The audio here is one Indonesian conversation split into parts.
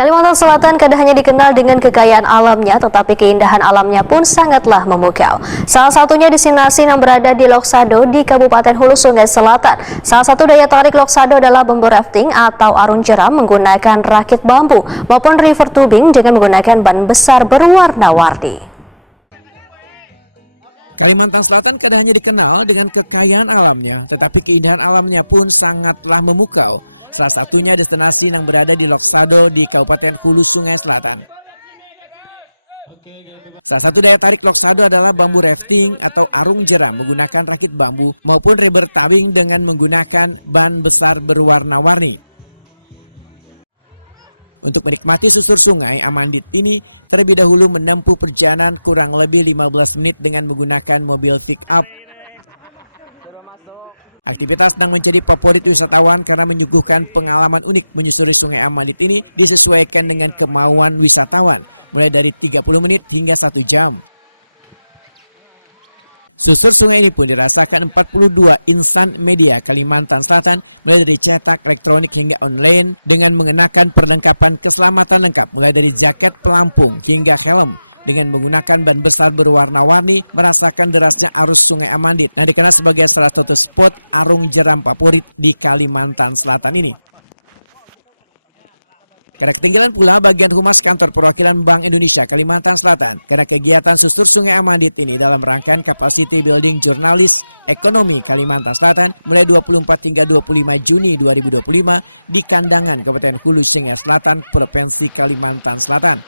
Kalimantan Selatan kadang hanya dikenal dengan kekayaan alamnya, tetapi keindahan alamnya pun sangatlah memukau. Salah satunya destinasi yang berada di Loksado di Kabupaten Hulu Sungai Selatan. Salah satu daya tarik Loksado adalah bambu rafting atau arung jeram menggunakan rakit bambu maupun river tubing dengan menggunakan ban besar berwarna-warni. Kalimantan Selatan kadang hanya dikenal dengan kekayaan alamnya, tetapi keindahan alamnya pun sangatlah memukau. Salah satunya destinasi yang berada di Loksado di Kabupaten Hulu Sungai Selatan. Salah satu daya tarik Loksado adalah bambu rafting atau arung jeram menggunakan rakit bambu maupun river tubing dengan menggunakan ban besar berwarna-warni. Untuk menikmati susur sungai Amandit ini, terlebih dahulu menempuh perjalanan kurang lebih 15 menit dengan menggunakan mobil pick up. Aktivitas yang menjadi favorit wisatawan karena menyuguhkan pengalaman unik menyusuri sungai Amandit ini disesuaikan dengan kemauan wisatawan, mulai dari 30 menit hingga 1 jam. Susur sungai ini pun dirasakan 42 insan media Kalimantan Selatan, mulai dari cetak, elektronik hingga online dengan mengenakan perlengkapan keselamatan lengkap mulai dari jaket pelampung hingga helm dengan menggunakan ban besar berwarna-warni merasakan derasnya arus sungai Amandit yang dikenal sebagai salah satu spot arung jeram favorit di Kalimantan Selatan ini. Karena ketinggalan pula bagian humas kantor perwakilan Bank Indonesia Kalimantan Selatan karena kegiatan susur sungai Amandit ini dalam rangkaian Capacity Building Jurnalis Ekonomi Kalimantan Selatan mulai 24 hingga 25 Juni 2025 di Kandangan Kabupaten Hulu Sungai Selatan, Provinsi Kalimantan Selatan.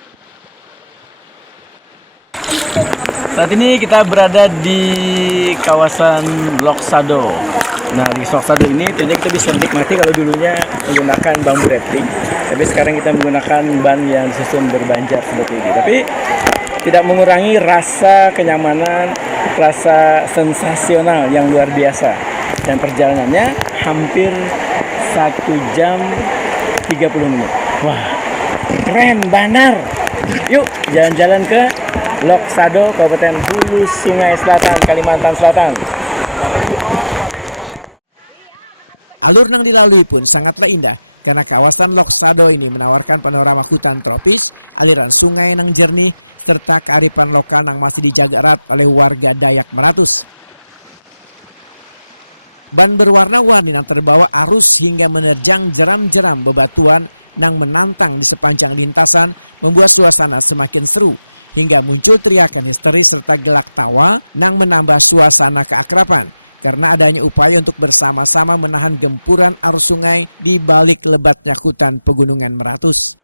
Saat ini kita berada di kawasan Loksado. Nah, di Loksado ini tentunya kita bisa menikmati kalau dulunya menggunakan bambu rafting, tapi sekarang kita menggunakan ban yang disusun berbanjar seperti ini. Tapi tidak mengurangi rasa kenyamanan, rasa sensasional yang luar biasa. Dan perjalanannya hampir 1 jam 30 menit. Wah, keren, banar. Yuk jalan-jalan ke Loksado, Kabupaten Hulu Sungai Selatan, Kalimantan Selatan. Alur yang dilalui pun sangatlah indah karena kawasan Loksado ini menawarkan panorama hutan tropis, aliran sungai yang jernih, serta kearifan lokal yang masih dijaga erat oleh warga Dayak Meratus. Ban berwarna-warni yang terbawa arus hingga menerjang jeram-jeram bebatuan yang menantang di sepanjang lintasan membuat suasana semakin seru hingga muncul teriakan histeris serta gelak tawa yang menambah suasana keakraban karena adanya upaya untuk bersama-sama menahan gempuran arus sungai di balik lebatnya hutan pegunungan Meratus.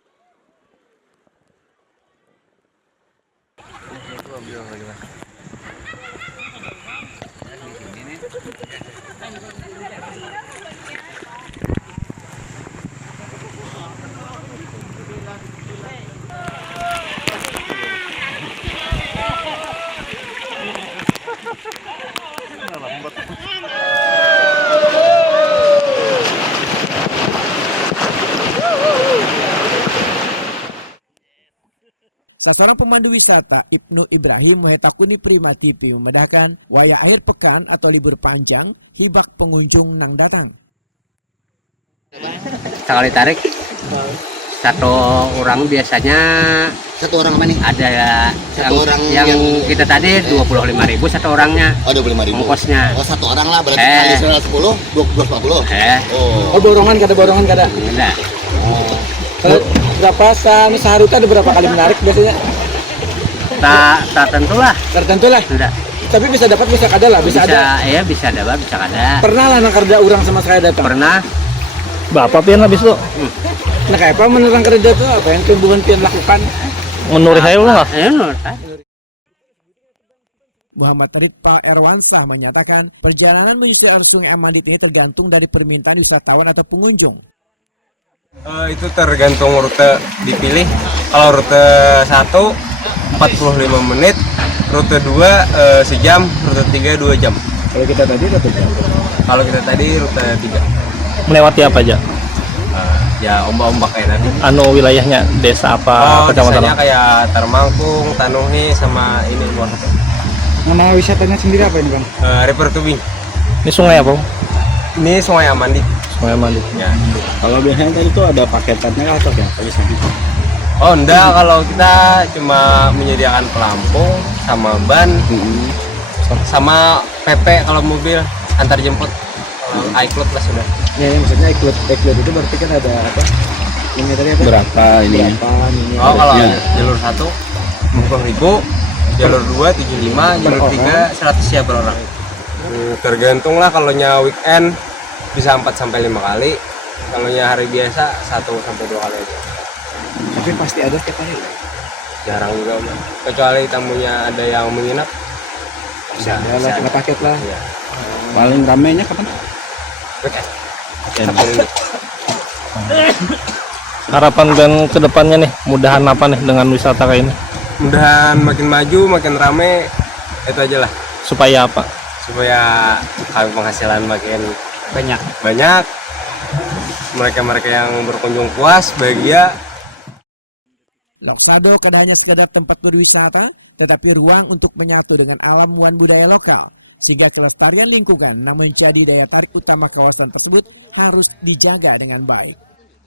Seorang pemandu wisata, Ibnu Ibrahim Muhetakuni Prima TV memedahkan waya akhir pekan atau libur panjang hibak pengunjung nang datang. Sekali tarik satu orang biasanya apa nih? Ada satu orang yang kita tadi 25.000 satu orangnya. Oh, 25.000. Ongkosnya. Oh, satu orang lah berarti kali 10 250. Oh, borongan kada. Enggak. Kalau berapa sehari itu ada berapa kali menarik biasanya? Tak tentulah. Tertentulah. Sudah. Tapi bisa dapat bisa kada lah, bisa ada. Iya, bisa dapat, bisa kada. Pernah lah nak kerja orang sama saya datang. Pernah. Bapak pian habis lu. Nah, kayak apa menurut kerja itu apa yang pian lakukan? Menurut saya enggak. Muhammad Ridpa Erwansah menyatakan perjalanan menyusuri arus sungai Amandit ini tergantung dari permintaan wisatawan atau pengunjung. Itu tergantung rute dipilih. Kalau rute 1 45 menit, rute 2 sejam, rute 3 2 jam. Kalau kita tadi rute berapa? Kalau kita tadi rute 3. Melewati apa aja? Ya ombak-ombak kayak tadi. Wilayahnya desa apa? Oh, desanya kayak Tarmangkung, Tanuhi, sama ini Muara. Nama wisatanya sendiri apa ini, Bang? River Tubing. Ini sungai apa? Ini Sungai Amandit. Sungai Amandit. Ya. Kalau biasanya tadi tuh ada paketannya kah atau apa? Oh enggak, kalau kita cuma menyediakan pelampung sama ban, sama PP kalau mobil antar jemput, iCloud lah sudah. Ya, maksudnya iCloud itu berarti kan ada apa? Namanya tadi apa? Berapa ini? Oh kalau jalur 1 50.000, jalur 2 75, jalur 3 100 ya per orang. Tergantung lah, kalau nya weekend bisa 4 sampai 5 kali, kalau nya hari biasa 1 sampai 2 kali aja. Tapi pasti ada setiap hari. Jarang juga, Bang. Kecuali tamunya ada yang menginap. Bisa ada lah, setengah paket lah. Iya. Paling ramainya kapan? Weekend. Weekend. Harapan dan kedepannya nih, mudahan apa nih dengan wisata kayak ini? Mudahan makin maju, makin rame, itu aja lah. Supaya apa? Supaya kami penghasilan makin banyak. Mereka yang berkunjung puas, bahagia. Loksado kada hanya sekedar tempat berwisata, tetapi ruang untuk menyatu dengan alam wan budaya lokal, sehingga kelestarian lingkungan yang menjadi daya tarik utama kawasan tersebut harus dijaga dengan baik.